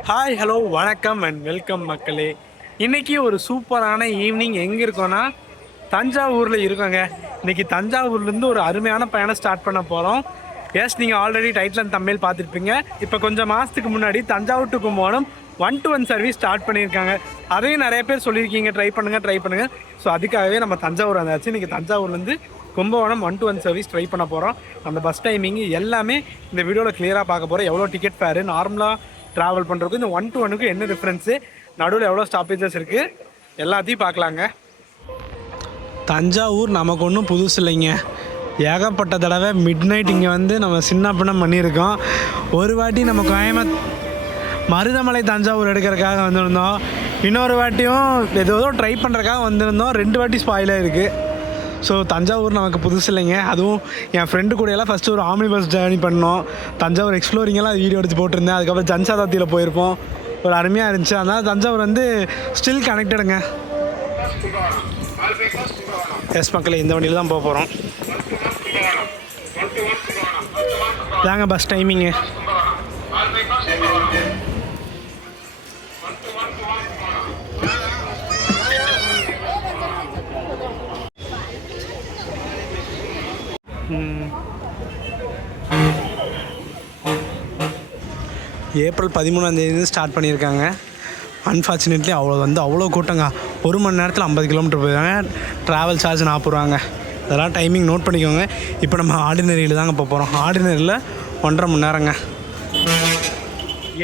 Hi hello வணக்கம் and welcome மக்களே. இன்றைக்கி ஒரு சூப்பரான ஈவினிங் எங்கே இருக்கோன்னா தஞ்சாவூரில் இருக்கோங்க. இன்றைக்கி தஞ்சாவூர்லேருந்து ஒரு அருமையான பயணம் ஸ்டார்ட் பண்ண போகிறோம். எஸ், நீங்கள் ஆல்ரெடி டைட்டில் அண்ட் தம்ப்நெயில் பார்த்துருப்பீங்க. இப்போ கொஞ்சம் மாதத்துக்கு முன்னாடி Thanjavur to Kumbakonam 1-to-1 service start பண்ணியிருக்காங்க. அதையும் நிறைய பேர் சொல்லியிருக்கீங்க, ட்ரை பண்ணுங்கள். ஸோ அதுக்காகவே நம்ம தஞ்சாவூர் வந்தாச்சு. இன்றைக்கி தஞ்சாவூர்லேருந்து கும்பகோணம் 1-to-1 சர்வீஸ் ட்ரை பண்ண போகிறோம். அந்த பஸ் டைமிங் எல்லாமே இந்த வீடியோவில் கிளியராக பார்க்க போகிறோம். எவ்வளோ டிக்கெட் ஃபேரு, நார்மலாக ட்ராவல் பண்ணுறதுக்கு இந்த 1-to-1க்கு என்ன டிஃப்ரென்ஸு, நடுவில் எவ்வளோ ஸ்டாப்பேஜஸ் இருக்குது, எல்லாத்தையும் பார்க்கலாங்க. தஞ்சாவூர் நமக்கு ஒன்றும் புதுசு இல்லைங்க. ஏகப்பட்ட தடவை மிட் நைட் இங்கே வந்து நம்ம சின்ன பின்னம் பண்ணியிருக்கோம். ஒரு வாட்டி நம்ம மருதமலை தஞ்சாவூர் எடுக்கிறதுக்காக வந்திருந்தோம். இன்னொரு வாட்டியும் ஏதோ ட்ரை பண்ணுறதுக்காக வந்திருந்தோம். 2 வாட்டி ஸ்பாயிலாக இருக்குது. ஸோ தஞ்சாவூர் நமக்கு புதுசு இல்லைங்க. அதுவும் என் ஃப்ரெண்டு கூடயெல்லாம் ஃபஸ்ட்டு ஒரு ஆம்னி பஸ் ஜேர்னி பண்ணோம். தஞ்சாவூர் எக்ஸ்ப்ளோரிங்கெல்லாம் வீடியோ எடுத்து போட்டிருந்தேன். அதுக்கப்புறம் ஜன்சதாப்தியில் போயிருப்போம். ஒரு அருமையாக இருந்துச்சு. அதனால் தஞ்சாவூர் வந்து ஸ்டில் கனெக்டடுங்க. எஸ் மக்களே, இந்த வண்டியில் தான் போக போகிறோம். தாங்க பஸ் டைமிங்கு. ஏப்ரல் 13 ஸ்டார்ட் பண்ணியிருக்காங்க. அன்ஃபார்ச்சுனேட்லி அவ்வளோ கூட்டங்க. 1 மணி நேரத்தில் 50 கிலோமீட்டர் போயிருக்காங்க. ட்ராவல் சார்ஜ் 40 ரூபாங்க. அதெல்லாம் டைமிங் நோட் பண்ணிக்கோங்க. இப்போ நம்ம ஆர்டினரியில் தாங்க போகிறோம். ஆர்டினரியில் 1.5 மணி நேரங்க.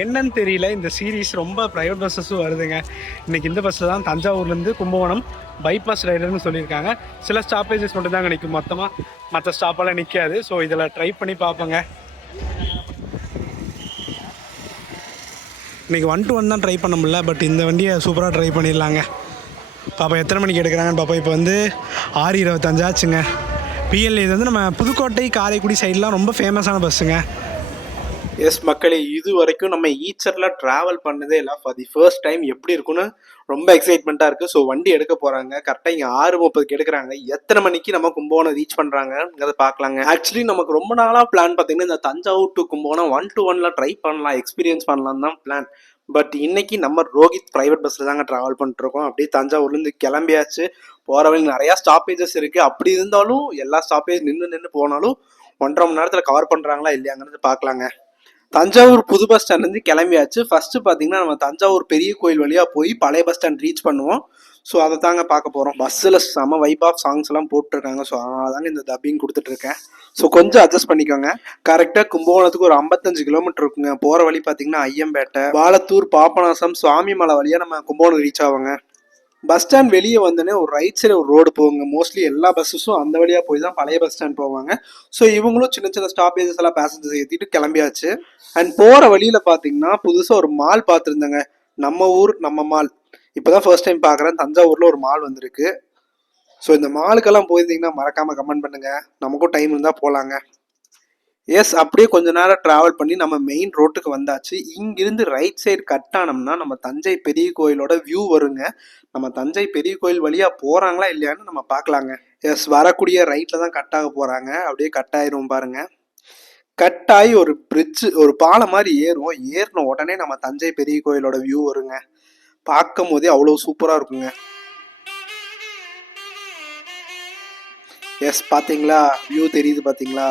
என்னன்னு தெரியல, இந்த சீரீஸ் ரொம்ப ப்ரைவேட் பஸ்ஸஸும் வருதுங்க. இன்றைக்கி இந்த பஸ்ஸில் தான் தஞ்சாவூர்லேருந்து கும்பகோணம் பைபாஸ் ரைடர்னு சொல்லியிருக்காங்க. சில ஸ்டாப்பேஜஸ் மட்டும் தாங்க நிற்கும், மொத்தமாக மற்ற ஸ்டாப்பெல்லாம் நிற்காது. ஸோ இதில் ட்ரை பண்ணி பார்ப்போங்க. இன்றைக்கி 1-to-1 தான் ட்ரை பண்ண முடியல, பட் இந்த வண்டியை சூப்பராக ட்ரை பண்ணிடலாங்க. பாப்பா எத்தனை மணிக்கு எடுக்கிறாங்கன்னு பாப்பா. இப்போ வந்து 6:25 ஆச்சுங்க. பிஎல்ஏ இது வந்து நம்ம புதுக்கோட்டை காரைக்குடி சைட்லாம் ரொம்ப ஃபேமஸான பஸ்ஸுங்க. எஸ் மக்களே, இது வரைக்கும் நம்ம ஈச்சரில் ட்ராவல் பண்ணதே இல்லை. ஃபார் தி ஃபர்ஸ்ட் டைம் எப்படி இருக்குன்னு ரொம்ப எக்ஸைட்மெண்ட்டாக இருக்குது. ஸோ வண்டி எடுக்க போகிறாங்க. கரெக்டாக இங்கே 6:30க்கு எடுக்கிறாங்க. எத்தனை மணிக்கு நம்ம கும்பகோணம் ரீச் பண்ணுறாங்கிறத பார்க்கலாங்க. ஆக்சுவலி நமக்கு ரொம்ப நாளாக பிளான் பார்த்தீங்கன்னா இந்த Thanjavur to Kumbakonam 1-to-1 try பண்ணலாம், எக்ஸ்பீரியன்ஸ் பண்ணலாம் தான் பிளான். பட் இன்னைக்கு நம்ம ரோஹித் ப்ரைவேட் பஸ்ஸில் தாங்க ட்ராவல் பண்ணிட்டுருக்கோம். அப்படியே தஞ்சாவூர்லேருந்து கிளம்பியாச்சு. போகிற வழி நிறையா ஸ்டாப்பேஜஸ் இருக்குது. அப்படி இருந்தாலும் எல்லா ஸ்டாப்பேஜ் நின்று போனாலும் 1.5 மணி நேரத்தில் கவர் பண்ணுறாங்களா இல்லையாங்கிறது பார்க்கலாங்க. தஞ்சாவூர் புது பஸ் ஸ்டாண்ட்லேருந்து கிளம்பியாச்சு. ஃபஸ்ட்டு பார்த்தீங்கன்னா நம்ம தஞ்சாவூர் பெரிய கோயில் வழியாக போய் பழைய பஸ் ஸ்டாண்ட் ரீச் பண்ணுவோம். ஸோ அதை தாங்க பார்க்க போகிறோம். பஸ்ஸில் செம வைப் ஆஃப் சாங்ஸ் எல்லாம் போட்டுருக்காங்க. ஸோ அதனால தாங்க இந்த டப்பிங் கொடுத்துட்ருக்கேன். ஸோ கொஞ்சம் அட்ஜஸ்ட் பண்ணிக்கோங்க. கரெக்டாக கும்பகோணத்துக்கு ஒரு 55 கிலோமீட்டர் இருக்குங்க. போகிற வழி பார்த்தீங்கன்னா ஐயம்பேட்டை, வாலத்தூர், பாபநாசம், சுவாமிமலை வழியாக நம்ம கும்பகோணம் ரீச் ஆவாங்க. பஸ் ஸ்டாண்ட் வெளியே வந்தோடனே ஒரு ரைட் சைடு ஒரு ரோடு போவாங்க. மோஸ்ட்லி எல்லா பஸ்ஸஸும் அந்த வழியாக போய் தான் பழைய பஸ் ஸ்டாண்ட் போவாங்க. ஸோ இவங்களும் சின்ன சின்ன ஸ்டாப்பேஜஸ் எல்லாம் பேசஞ்சர்ஸ் ஏற்றிட்டு கிளம்பியாச்சு. அண்ட் போகிற வழியில் பார்த்தீங்கன்னா புதுசாக ஒரு மால் பார்த்துருந்தேங்க. நம்ம ஊர் நம்ம மால் இப்போ தான் ஃபர்ஸ்ட் டைம் பார்க்குறேன். தஞ்சாவூரில் ஒரு மால் வந்திருக்கு. ஸோ இந்த மாலுக்கெல்லாம் போயிருந்தீங்கன்னா மறக்காமல் கமெண்ட் பண்ணுங்கள். நமக்கும் டைம் இருந்தால் போகலாங்க. எஸ், அப்படியே கொஞ்ச நேரம் ட்ராவல் பண்ணி நம்ம மெயின் ரோட்டுக்கு வந்தாச்சு. இங்கிருந்து ரைட் சைடு கட் ஆனோம்னா நம்ம தஞ்சை பெரிய கோயிலோட வியூ வருங்க. நம்ம தஞ்சை பெரிய கோயில் வழியாக போகிறாங்களா இல்லையான்னு நம்ம பார்க்கலாங்க. எஸ், வரக்கூடிய ரைட்டில் தான் கட் ஆக போகிறாங்க. அப்படியே கட் ஆயிரும் பாருங்க. கட் ஆகி ஒரு பிரிட்ஜு, ஒரு பாலம் மாதிரி ஏறின உடனே நம்ம தஞ்சை பெரிய கோயிலோட வியூ வருங்க. பார்க்கும் போதே அவ்வளோ சூப்பராக இருக்குங்க. எஸ், பார்த்தீங்களா வியூ தெரியுது பார்த்தீங்களா?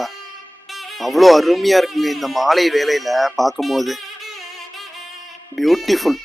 அவ்வளோ அருமையாக இருக்குங்க இந்த மாலை வேலையில் பார்க்கும்போது. பியூட்டிஃபுல்.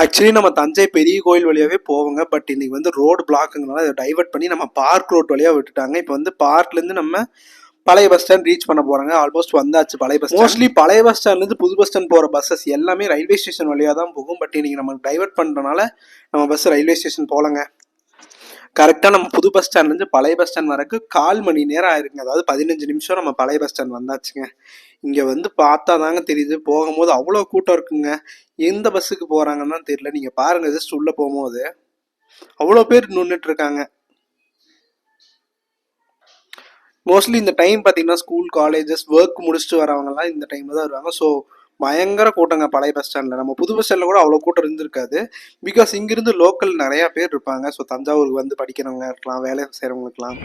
ஆக்சுவலி நம்ம தஞ்சை பெரிய கோயில் வழியாகவே போவோங்க. பட் இன்னைக்கு வந்து ரோடு பிளாக்குங்கனால அதை டைவர்ட் பண்ணி நம்ம பார்க் ரோட் வழியாக விட்டுட்டாங்க. இப்போ வந்து பார்க்லேருந்து நம்ம பழைய பஸ் ஸ்டாண்ட் ரீச் பண்ண போகிறாங்க. ஆல்மோஸ்ட் வந்தாச்சு பழைய பஸ். மோஸ்ட்லி பழைய பஸ் ஸ்டாண்ட்லேருந்து புது பஸ் ஸ்டாண்ட் போகிற பஸ்ஸஸ் எல்லாமே ரயில்வே ஸ்டேஷன் வழியாக தான் போகும். பட் இன்னைக்கு நம்ம டைவர்ட் பண்ணுறதுனால நம்ம பஸ் ரயில்வே ஸ்டேஷன் போகலங்க. கரெக்டாக நம்ம புது பஸ் ஸ்டாண்ட்லேருந்து பழைய பஸ் ஸ்டாண்ட் வரக்கு 1/4 மணி நேரம் ஆயிருக்குங்க. அதாவது 15 நிமிஷம் நம்ம பழைய பஸ் ஸ்டாண்ட் வந்தாச்சுங்க. இங்கே வந்து பார்த்தா தாங்க தெரியுது, போகும்போது அவ்வளோ கூட்டம் இருக்குங்க. எந்த பஸ்ஸுக்கு போகிறாங்கன்னு தான் தெரியல. நீங்கள் பாருங்கள், ஜஸ்ட் உள்ளே போகும்போது அவ்வளோ பேர் நின்றுட்டு இருக்காங்க. மோஸ்ட்லி இந்த டைம் பார்த்தீங்கன்னா ஸ்கூல் காலேஜஸ் ஒர்க் முடிச்சுட்டு வரவங்கலாம் இந்த டைமில் தான் வருவாங்க. ஸோ பயங்கர கூட்டங்க பழைய பஸ் ஸ்டாண்டில். நம்ம புது பஸ் ஸ்டாண்டில் கூட அவ்வளோ கூட்டம் இருந்திருக்காது. பிகாஸ் இங்கிருந்து லோக்கல் நிறையா பேர் இருப்பாங்க. ஸோ தஞ்சாவூருக்கு வந்து படிக்கிறவங்க இருக்கலாம், வேலை செய்கிறவங்க இருக்கலாம்.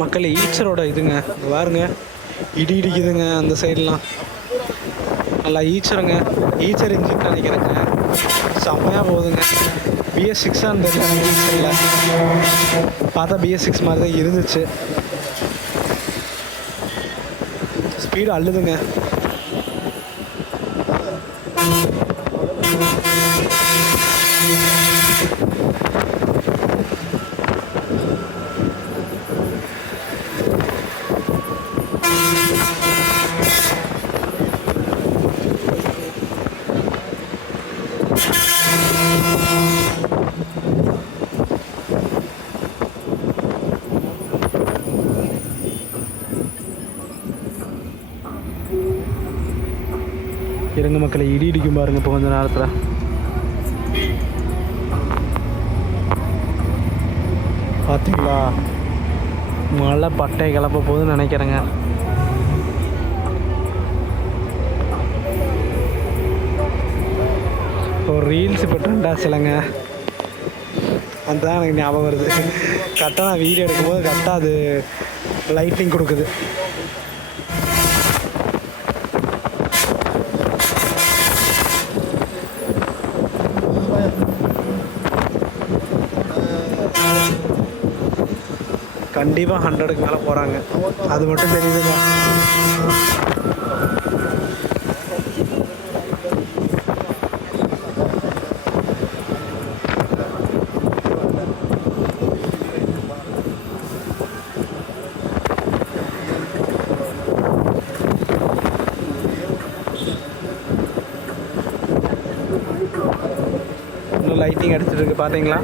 மக்கள் ஈச்சரோட இதுங்க பாருங்க, இடி இடிக்குதுங்க அந்த சைட்லாம். நல்லா ஈச்சருங்க, ஈச்சர் இன்ஜின் நினைக்கிறேங்க. செம்மையாக போகுதுங்க. BS6 தெரியல ஈச்சரில் பார்த்தா BS6 மாதிரி தான் இருந்துச்சு. ஸ்பீடு அள்ளுதுங்க. இருங்க மக்களை, இடி இடிக்கும் பாருங்க இப்போ கொஞ்ச நேரத்தில். பார்த்தீங்களா, மழை பட்டை கிளப்ப போகுதுன்னு நினைக்கிறேங்க. ஒரு ரீல்ஸ் இப்போ ட்ரெண்ட் ஆச்சுலங்க, அதுதான் எனக்கு ஞாபகம் வருது. கரெக்டாக நான் வீடியோ எடுக்கும்போது கரெக்டாக அது லைட்டிங் கொடுக்குது. கண்டிப்பாக 100க்கு மேலே போகிறாங்க, அது மட்டும் தெரியுதுங்க. இன்னும் லைட்டிங் அடிச்சிட்டு இருக்கு பார்த்தீங்களா.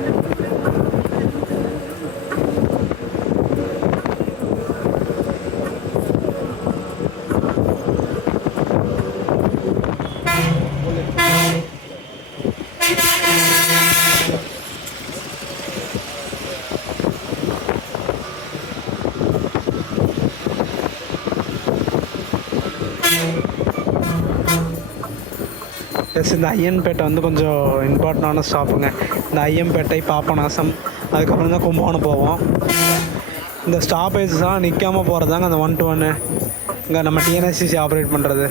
எஸ், இந்த ஐயன்பேட்டை வந்து கொஞ்சம் இம்பார்ட்டண்டான ஸ்டாப்புங்க. இந்த ஐயம்பேட்டை, பாபநாசம், அதுக்கப்புறம் தான் கும்பகோணம் போவோம். இந்த ஸ்டாப்பேஜஸ்லாம் நிற்காமல் போகிறது தாங்க அந்த 1 to 1 இங்கே நம்ம TNSTC ஆப்ரேட் பண்ணுறது.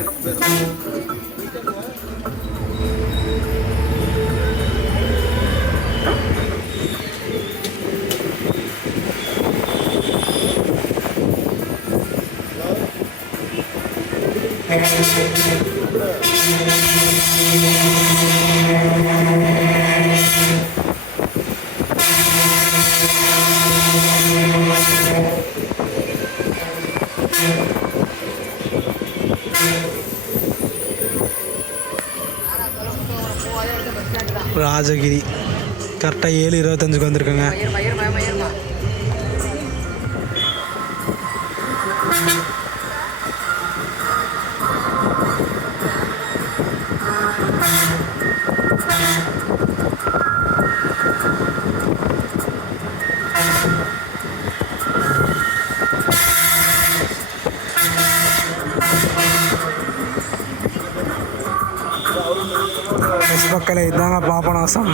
ராஜகிரி கரெக்டாக 7:25க்கு வந்திருக்குங்க. மக்களே, இதாங்க பாபநாசம்.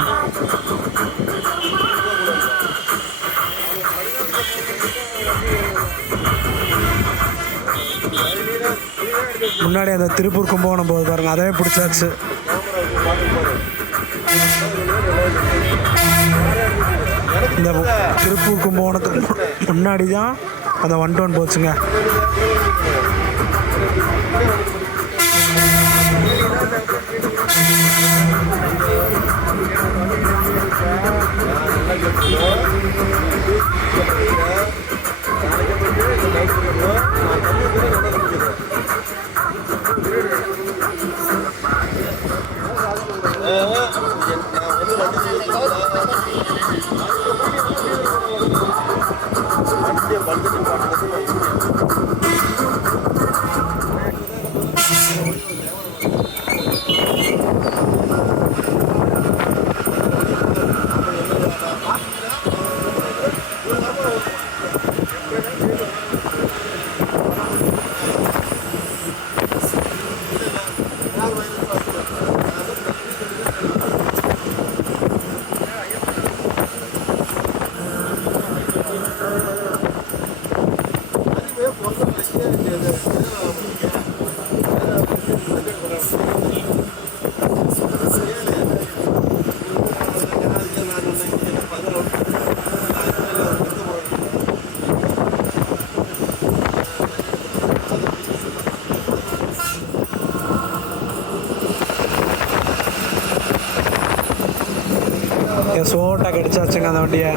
முன்னாடி அந்த திருப்பூர் கும்பகோணம் போகுது பாருங்க, அதே பிடிச்சாச்சு. இந்த திருப்பூர் கும்பகோணத்துக்கு முன்னாடி தான் அந்த 1 போச்சுங்க. சோட்டா கிடச்சாச்சுங்க அந்த வண்டியை.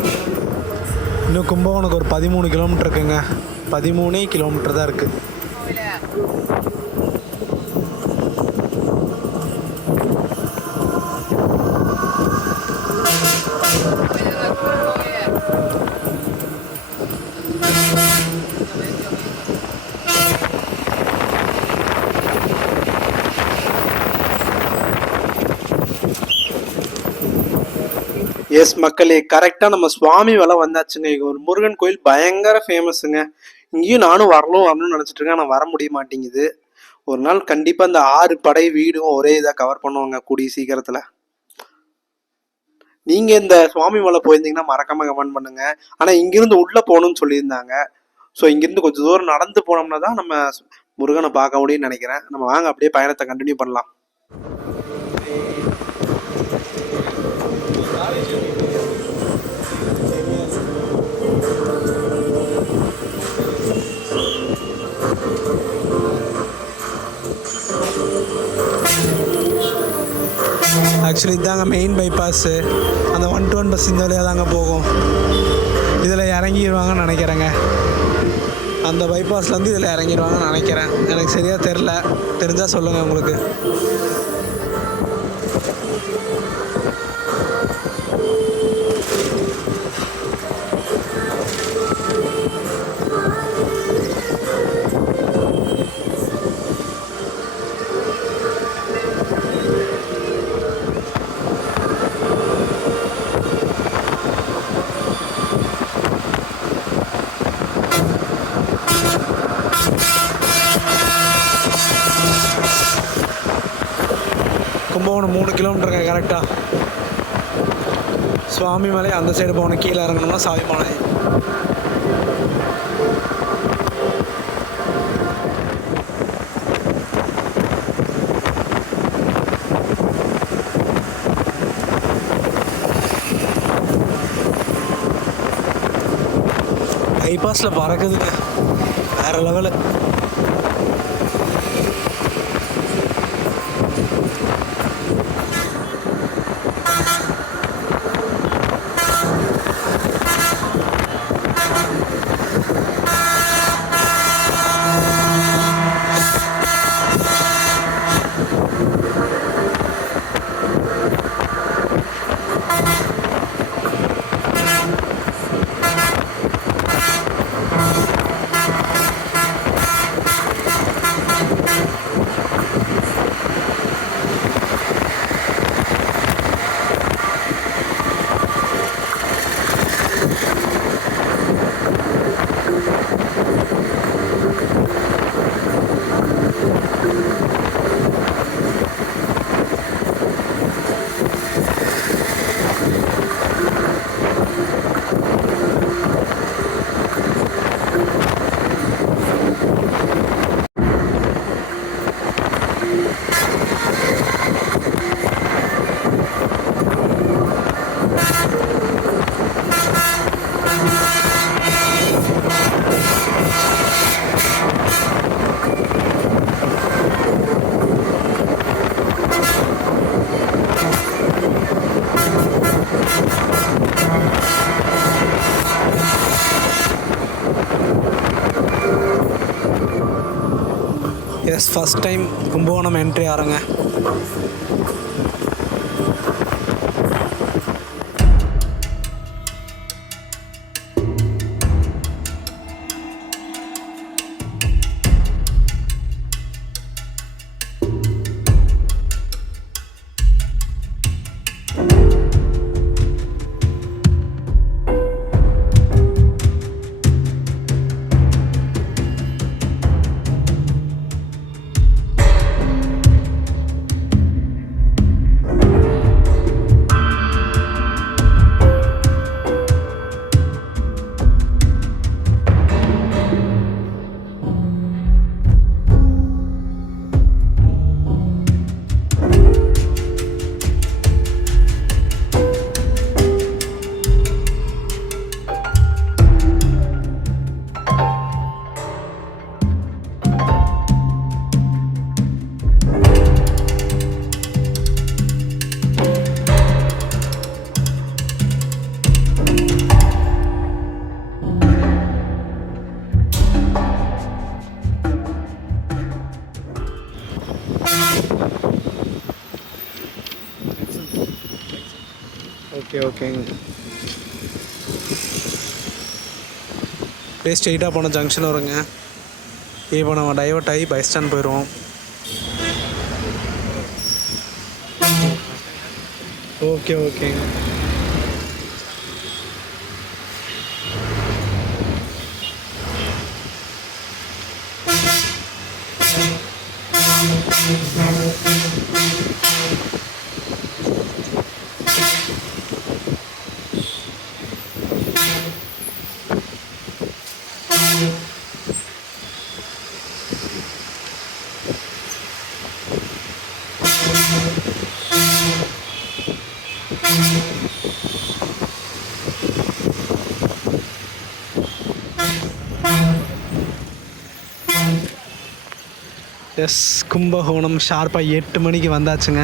இன்னும் கும்பகோணத்துக்கு ஒரு 13 கிலோமீட்டர் இருக்குங்க. 13 கிலோமீட்டர் தான் இருக்குது. எஸ் மக்களே, கரெக்டாக நம்ம சுவாமி மலை வந்தாச்சுங்க. இங்கே ஒரு முருகன் கோயில் பயங்கர ஃபேமஸுங்க. இங்கேயும் நானும் வரணும்னு நினச்சிட்டு இருக்கேன், ஆனால் வர முடிய மாட்டேங்குது. ஒரு நாள் கண்டிப்பாக இந்த 6 படை வீடும் ஒரே இதாக கவர் பண்ணுவாங்க கூடிய சீக்கிரத்தில். நீங்கள் இந்த சுவாமி மலை போயிருந்தீங்கன்னா மறக்காமல் கமெண்ட் பண்ணுங்கள். ஆனால் இங்கேருந்து உள்ளே போகணும்னு சொல்லியிருந்தாங்க. ஸோ இங்கேருந்து கொஞ்சம் தூரம் நடந்து போனோம்னா தான் நம்ம முருகனை பார்க்க முடியும்னு நினைக்கிறேன். நம்ம வாங்க அப்படியே பயணத்தை கண்டினியூ பண்ணலாம். ஆக்சுவலி இதாங்க மெயின் பைபாஸு. அந்த 121 பஸ் இந்த வழியாக தாங்க போகும். இதில் இறங்கிடுவாங்கன்னு நினைக்கிறேங்க. அந்த பைபாஸ்லேருந்து இதில் இறங்கிடுவாங்கன்னு நினைக்கிறேன். எனக்கு சரியாக தெரில, தெரிஞ்சால் சொல்லுங்கள் உங்களுக்கு. கும்பகோணம் 3 கிலோமீட்டருங்க கரெக்டாக. சுவாமி மலை அந்த சைடு போகணும். கீழே இறங்கணும்னா சாவிமலை. பைபாஸில் பறக்குதுங்க, வேறு level. Yes, first time Kumbakonam entry ஆகிறேங்க. ஓகேங்க. அப்படியே ஸ்ட்ரெயிட்டாக போன ஜங்ஷன் வருங்க. இப்போ நம்ம டைவர்ட் ஆகி பஸ் ஸ்டாண்ட் போயிடுவோம். ஓகேங்க. எஸ், கும்பகோணம் ஷார்ப்பாக 8 மணிக்கு வந்தாச்சுங்க.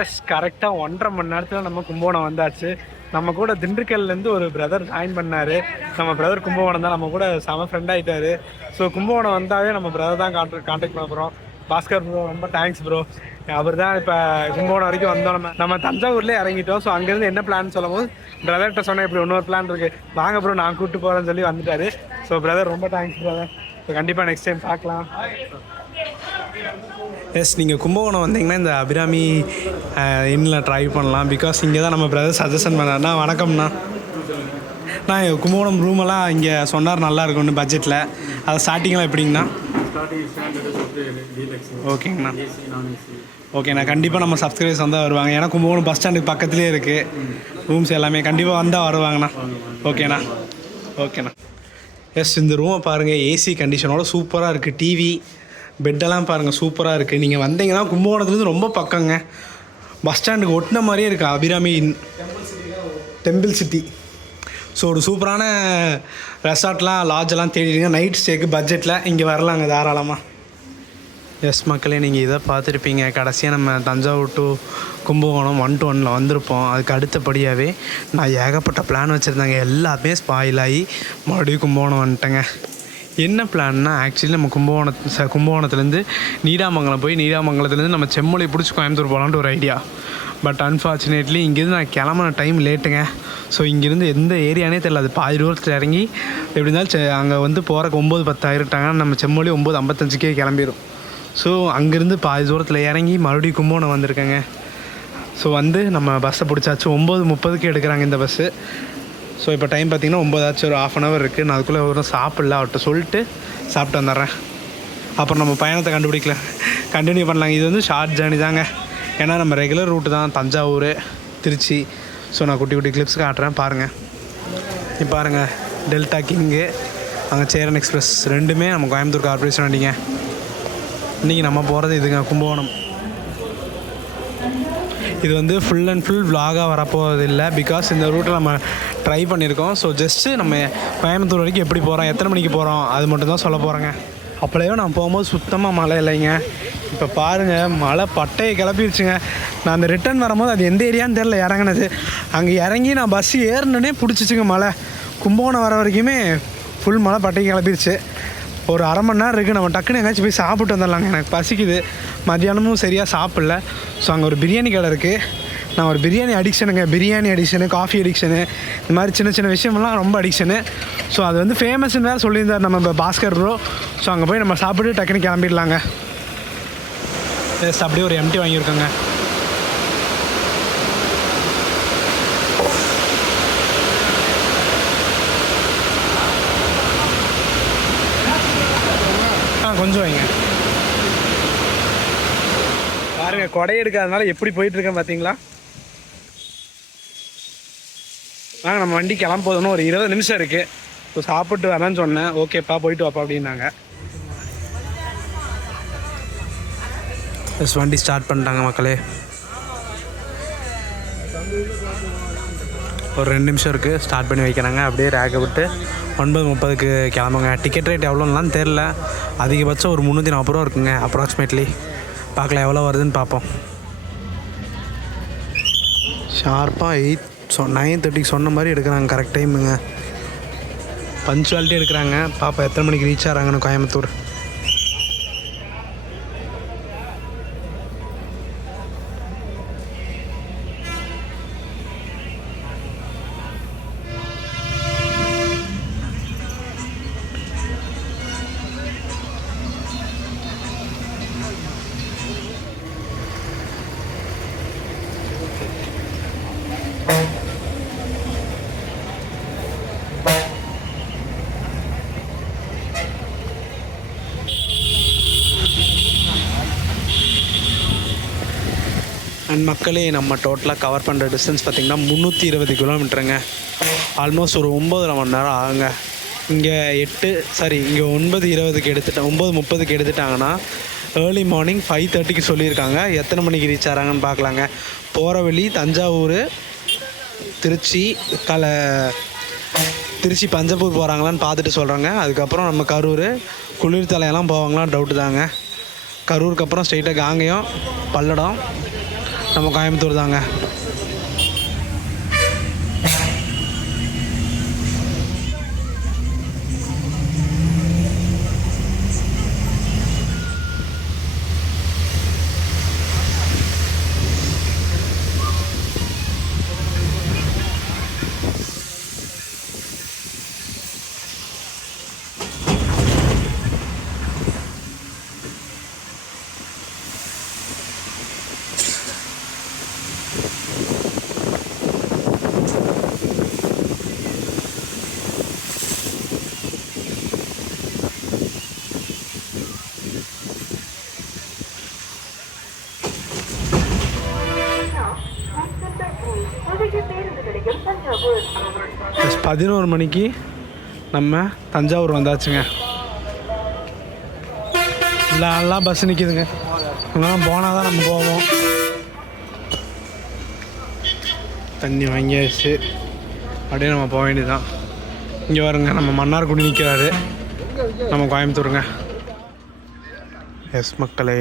எஸ், கரெக்டாக 1.5 மணி நேரத்தில் நம்ம கும்பகோணம் வந்தாச்சு. நம்ம கூட திண்டுக்கல்லேருந்து ஒரு பிரதர் ஜாயின் பண்ணார். நம்ம பிரதர் கும்பகோணம் தான், நம்ம கூட செம ஃப்ரெண்ட் ஆகிட்டார். ஸோ கும்பகோணம் வந்தாவே நம்ம பிரதர் தான் கான்டாக்ட் பண்ண போகிறோம். பாஸ்கர் ப்ரோ, ரொம்ப தேங்க்ஸ் ப்ரோ. அவர் தான் இப்போ கும்பகோணம் வரைக்கும் வந்தோம். நம்ம தஞ்சாவூர்லேயே இறங்கிட்டோம். ஸோ அங்கேருந்து என்ன பிளான் சொல்லும் போது பிரதர்கிட்ட சொன்னேன், இப்படி இன்னொரு பிளான் இருக்குது, வாங்க ப்ரோ நான் கூப்பிட்டு போகிறேன்னு சொல்லி வந்துட்டார். ஸோ பிரதர் ரொம்ப தேங்க்ஸ் பிரதர். ஸோ கண்டிப்பாக நெக்ஸ்ட் டைம் பார்க்கலாம். எஸ், நீங்கள் கும்பகோணம் வந்தீங்கன்னா இந்த அபிராமி இன்னில் ட்ரை பண்ணலாம். பிகாஸ் இங்கே தான் நம்ம பிரதர் சஜஷன் பண்ணார்ண்ணா. வணக்கம்ண்ணா. நான் கும்பகோணம் ரூமெல்லாம் இங்கே சொன்னார் நல்லா இருக்கும்னு பட்ஜெட்டில். அது ஸ்டார்டிங்கெலாம் எப்படிங்கண்ணா? ஓகேங்கண்ணா. ஓகேண்ணா, கண்டிப்பாக நம்ம சப்ஸ்கிரைபர்ஸ் வந்தால் வருவாங்க. ஏன்னா கும்பகோணம் பஸ் ஸ்டாண்டுக்கு பக்கத்துலேயே இருக்குது ரூம்ஸ் எல்லாமே. கண்டிப்பாக வந்தால் வருவாங்கண்ணா. ஓகேண்ணா. எஸ், இந்த ரூமை பாருங்கள், ஏசி கண்டிஷனோட சூப்பராக இருக்குது. டிவி, பெட்டெல்லாம் பாருங்கள் சூப்பராக இருக்குது. நீங்கள் வந்தீங்கன்னா கும்பகோணத்துலேருந்து ரொம்ப பக்கங்க. பஸ் ஸ்டாண்டுக்கு ஒட்டின மாதிரியே இருக்குது அபிராமி டெம்பிள் சிட்டி. ஸோ ஒரு சூப்பரான ரெசார்ட்லாம் லாட்ஜெல்லாம் தேடிடுங்க. நைட் ஸ்டேக்கு பட்ஜெட்டில் இங்கே வரலாங்க தாராளமாக. எஸ் மக்களே, நீங்கள் இதை பார்த்துருப்பீங்க. கடைசியாக நம்ம தஞ்சாவூர் டு கும்பகோணம் 1 to 1 வந்திருப்போம். அதுக்கு அடுத்தபடியாகவே நான் ஏகப்பட்ட பிளான் வச்சுருந்தேங்க. எல்லாமே ஸ்பாயில் ஆகி மறுபடியும் கும்பகோணம் வந்துட்டேங்க. என்ன பிளான்னா, ஆக்சுவலி நம்ம கும்பகோணத்துலேருந்து நீடாமங்கலம் போய் நீடாமங்கலத்துலேருந்து நம்ம செம்மொழி பிடிச்சி கோயம்புத்தூர் போகலான்ட்டு ஒரு ஐடியா. பட் அன்ஃபார்ச்சுனேட்லி இங்கேருந்து நான் கிளம்புன டைம் லேட்டுங்க. ஸோ இங்கேருந்து எந்த ஏரியானே தெரியல. அது பாதி தூரத்தில் இறங்கி எப்படி இருந்தாலும் அங்கே வந்து போகிறக்கு 9:10 ஆகிட்டாங்க. நம்ம செம்மொழி 9:55 கிளம்பிடும். ஸோ அங்கேருந்து பாதி தூரத்தில் இறங்கி மறுபடியும் கும்பகோணம் வந்திருக்கேங்க. ஸோ வந்து நம்ம பஸ்ஸை பிடிச்சாச்சு. 9:30 எடுக்கிறாங்க இந்த பஸ்ஸு. ஸோ இப்போ டைம் பார்த்திங்கன்னா 9 ஆச்சு. ஒரு 1/2 hour இருக்குது. நான் அதுக்குள்ளே ஒரு சாப்பிடல, அவர்கிட்ட சொல்லிட்டு சாப்பிட்டு வந்துடுறேன். அப்புறம் நம்ம பயணத்தை கண்டினியூ பண்ணலாங்க. இது வந்து ஷார்ட் ஜேர்னி தாங்க. ஏன்னா நம்ம ரெகுலர் ரூட்டு தான் தஞ்சாவூர் திருச்சி. ஸோ நான் குட்டி கிளிப்ஸ் காட்டுறேன் பாருங்கள். இப்போ பாருங்கள், டெல்டா கிங்கு, அங்கே சேரன் எக்ஸ்பிரஸ், ரெண்டுமே நம்ம கோயம்புத்தூர் கார்பரேஷன் வண்டிங்க. இன்றைக்கி நம்ம போகிறது இதுங்க கும்பகோணம். இது வந்து ஃபுல் அண்ட் ஃபுல் vlog-ஆக வரப்போகிறது இல்லை. பிகாஸ் இந்த ரூட்டை நம்ம ட்ரை பண்ணியிருக்கோம். ஸோ ஜஸ்ட்டு நம்ம கோயம்புத்தூர் வரைக்கும் எப்படி போகிறோம், எத்தனை மணிக்கு போகிறோம், அது மட்டும் தான் சொல்ல போகிறேங்க. அப்படியே நான் போகும்போது சுத்தமாக மழை இல்லைங்க. இப்போ பாருங்கள், மழை பட்டையை கிளப்பிடுச்சுங்க. நான் அந்த ரிட்டர்ன் வரும்போது அது எந்த ஏரியான்னு தெரில இறங்குனது. அங்கே இறங்கி நான் பஸ்ஸு ஏறினே பிடிச்சிச்சுங்க மழை. கும்பகோணம் வர வரைக்குமே ஃபுல் மழை பட்டையை கிளப்பிடுச்சு. ஒரு அரை மணி நேரம் இருக்குது, நம்ம டக்குன்னு எங்கேயாச்சும் போய் சாப்பிட்டு வந்துடலாங்க. எனக்கு பசிக்குது, மத்தியானமும் சரியாக சாப்பிடல. ஸோ அங்கே ஒரு பிரியாணி கடை இருக்குது. நான் ஒரு பிரியாணி அடிக்ஷனுங்க, பிரியாணி அடிக்ஷனு, காஃபி அடிக்ஷனு, இந்த மாதிரி சின்ன சின்ன விஷயமெல்லாம் ரொம்ப அடிக்ஷனு. ஸோ அது வந்து ஃபேமஸ்ன்னு வேறு சொல்லியிருந்தார் நம்ம இப்போ பாஸ்கர் ப்ரோ. ஸோ அங்கே போய் நம்ம சாப்பிட்டு டக்குன்னு கிளம்பிடலாங்க. ஜஸ்ட் அப்படியே ஒரு எம்டி வாங்கியிருக்கோங்க. கொஞ்சம் வைங்க. பாருங்க, கொடை எடுக்காதனால எப்படி போயிட்டுருக்கேன் பார்த்தீங்களா. நம்ம வண்டி கிளம்ப போதுன்னு ஒரு 20 நிமிஷம் இருக்குது. ஸோ சாப்பிட்டு வரேன்னு சொன்னேன். ஓகேப்பா போயிட்டு வாப்பா அப்படின்னாங்க. ப்ளஸ் வண்டி ஸ்டார்ட் பண்ணிட்டாங்க மக்களே. ஒரு 2 நிமிஷம் இருக்குது, ஸ்டார்ட் பண்ணி வைக்கிறாங்க. அப்படியே ரேக்கை விட்டு 9:30க்கு கிளம்புங்க. டிக்கெட் ரேட் எவ்வளோலாம் தெரில, அதிகபட்சம் ஒரு 340 ரூபா இருக்குங்க அப்ராக்சிமேட்லி. பார்க்கலாம் எவ்வளோ வருதுன்னு பார்ப்போம். ஷார்ப்பாக 9:30 சொன்ன மாதிரி எடுக்கிறாங்க. கரெக்ட் டைமுங்க, பஞ்சுவாலிட்டி எடுக்கிறாங்க. பாப்பா எத்தனை மணிக்கு ரீச் ஆகிறாங்கன்னு கோயம்புத்தூர். அண்ட் மக்களே, நம்ம டோட்டலாக கவர் பண்ணுற டிஸ்டன்ஸ் பார்த்திங்கன்னா 320 கிலோமீட்டருங்க. ஆல்மோஸ்ட் ஒரு 9 மணி நேரம் ஆகுங்க. இங்கே 9:20க்கு எடுத்துட்டேன், 9:30க்கு எடுத்துட்டாங்கன்னா ஏர்லி மார்னிங் 5:30க்கு சொல்லியிருக்காங்க. எத்தனை மணிக்கு ரீச் ஆகிறாங்கன்னு பார்க்கலாங்க. போகிற வழி தஞ்சாவூர், திருச்சி பஞ்சப்பூர் போகிறாங்களான்னு பார்த்துட்டு சொல்கிறாங்க. அதுக்கப்புறம் நம்ம கரூர், குளிர்தலையெல்லாம் போவாங்களான்னு டவுட்டு தாங்க. கரூருக்கு அப்புறம் ஸ்ட்ரெயிட்டாக காங்கேயம், பல்லடம், நம்ம கோயம்புத்தூர் தாங்க. ப்ளஸ் 11 மணிக்கு நம்ம தஞ்சாவூர் வந்தாச்சுங்க. எல்லாம் பஸ் நிற்கிதுங்க. இங்கெல்லாம் போனால் தான் நம்ம போவோம். தண்ணி வாங்கியாச்சு, அப்படியே நம்ம போக வேண்டியதுதான். இங்கே வருங்க, நம்ம மன்னார்குடி நிற்கிறாரு, நம்ம கோயம்புத்தூருங்க. எஸ் மக்களே,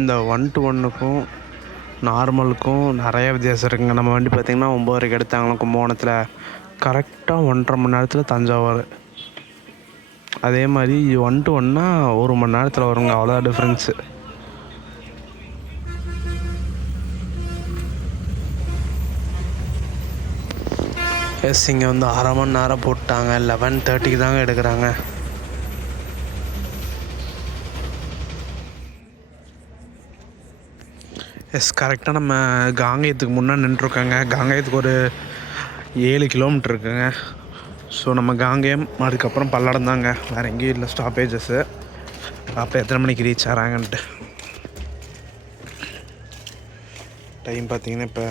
இந்த 1-to-1க்கும் நார்மலுக்கும் நிறைய வித்தியாசம் இருக்குங்க. நம்ம வண்டி பார்த்திங்கன்னா 9:30க்கு எடுத்தாங்களாம் கும்பகோணத்தில், கரெக்டாக 1.5 மணி நேரத்தில் தஞ்சாவூர். அதே மாதிரி 1-to-1னா 1 மணி நேரத்தில் வருங்க, அவ்வளோதான் டிஃப்ரென்ஸு. எஸ், இங்கே வந்து அரை மணி நேரம் போட்டாங்க. 11:30க்கு தாங்க எடுக்கிறாங்க. எஸ், கரெக்டாக நம்ம காங்கேயத்துக்கு முன்னாடி நின்றுருக்காங்க. காங்கேயத்துக்கு ஒரு 7 கிலோமீட்டர் இருக்குங்க. ஸோ நம்ம காங்கேயம், அதுக்கப்புறம் பல்லடம் தாங்க, வேறு எங்கேயும் இல்லை ஸ்டாப்பேஜஸ்ஸு. அப்போ எத்தனை மணிக்கு ரீச் ஆகிறாங்கன்ட்டு. டைம் பார்த்திங்கன்னா இப்போ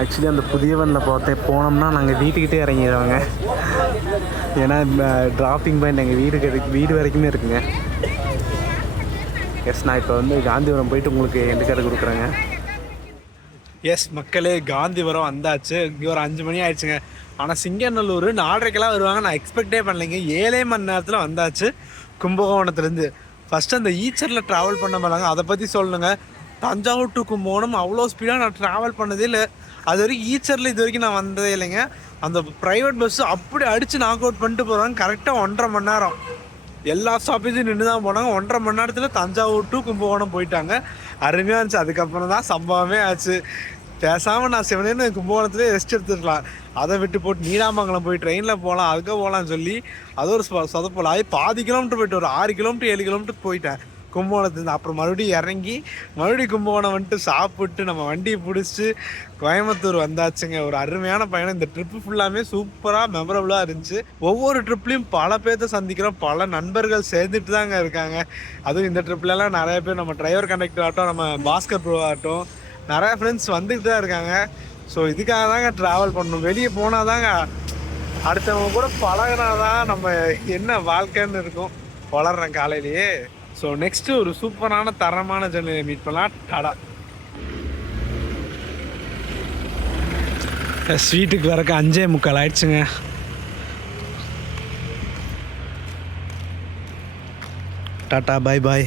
ஆக்சுவலி அந்த புதியவனில் பார்த்தேன் போனோம்னா நாங்கள் வீட்டுக்கிட்டே இறங்கிடுவாங்க. ஏன்னா ட்ராப்பிங் பாயிண்ட் எங்கள் வீடு வரைக்குமே இருக்குங்க. எஸ், நான் இப்போ வந்து காந்திபுரம் போயிட்டு உங்களுக்கு எண்டு கார்டு கொடுக்குறேங்க. எஸ் மக்களே, காந்திபுரம் வந்தாச்சு. இங்கே ஒரு 5 மணி ஆயிடுச்சுங்க. ஆனால் சிங்கநல்லூர் 4:30க்கெல்லாம் வருவாங்க. நான் எக்ஸ்பெக்டே பண்ணலைங்க. 7 மணி நேரத்தில் வந்தாச்சு கும்பகோணத்துலேருந்து. ஃபஸ்ட்டு அந்த ஈச்சரில் ட்ராவல் பண்ண போகிறாங்க, அதை பற்றி சொல்லணுங்க. தஞ்சாவூர் டு கும்பகோணம் அவ்வளோ ஸ்பீடாக நான் ட்ராவல் பண்ணதே இல்லை. அது வரைக்கும் ஈச்சரில் இது வரைக்கும் நான் வந்ததே இல்லைங்க. அந்த ப்ரைவேட் பஸ்ஸு அப்படி அடித்து நாக் அவுட் பண்ணிட்டு போகிறாங்க. கரெக்டாக 1.5 மணி நேரம் எல்லா ஸ்டாப்பேஜும் நின்று தான் போனாங்க. 1.5 மணி நேரத்தில் தஞ்சாவூர் டு கும்பகோணம் போயிட்டாங்க. அருமையாக இருந்துச்சு. அதுக்கப்புறம் தான் சம்பவமே ஆச்சு. பேசாமல் நான் சிவனேன்னு கும்பகோணத்துலேயே ரெஸ்ட் எடுத்துருக்கலாம். அதை விட்டு போட்டு நீடாமங்கலம் போய் ட்ரெயினில் போகலாம், அதுக்கு போகலான்னு சொல்லி அது ஒரு சொதப்போல் ஆகி பாதி கிலோமீட்டர் போயிட்டு ஒரு 6 கிலோமீட்டர் 7 கிலோமீட்டர் போயிட்டேன் கும்பகோணத்துலேருந்து. அப்புறம் மறுபடியும் இறங்கி மறுபடியும் கும்பகோணம் வந்துட்டு சாப்பிட்டு நம்ம வண்டியை பிடிச்சி கோயம்புத்தூர் வந்தாச்சுங்க. ஒரு அருமையான பயணம். இந்த ட்ரிப்பு ஃபுல்லாமே சூப்பராக மெமரபுளாக இருந்துச்சு. ஒவ்வொரு ட்ரிப்லையும் பல பேர்த்த சந்திக்கிறோம், பல நண்பர்கள் சேர்ந்துட்டு தாங்க இருக்காங்க. அதுவும் இந்த ட்ரிப்லலாம் நிறைய பேர், நம்ம டிரைவர் கண்டக்டர் ஆகட்டும், நம்ம பாஸ்கர் ப்ரோ ஆகட்டும், நிறையா ஃப்ரெண்ட்ஸ் வந்துக்கிட்டு தான் இருக்காங்க. ஸோ இதுக்காக தாங்க ட்ராவல் பண்ணணும். வெளியே போனால் தாங்க அடுத்தவங்க கூட பழகினா தான் நம்ம என்ன வாழ்க்கைன்னு இருக்கும். வளர்றேன் காலையிலேயே. ஸோ நெக்ஸ்ட்டு ஒரு சூப்பரான தரமான ஜெர்னியை மீட் பண்ணலாம். டாடா. வீட்டுக்கு வரக்கு 5:45 ஆயிடுச்சுங்க. டாட்டா, பாய் பாய்.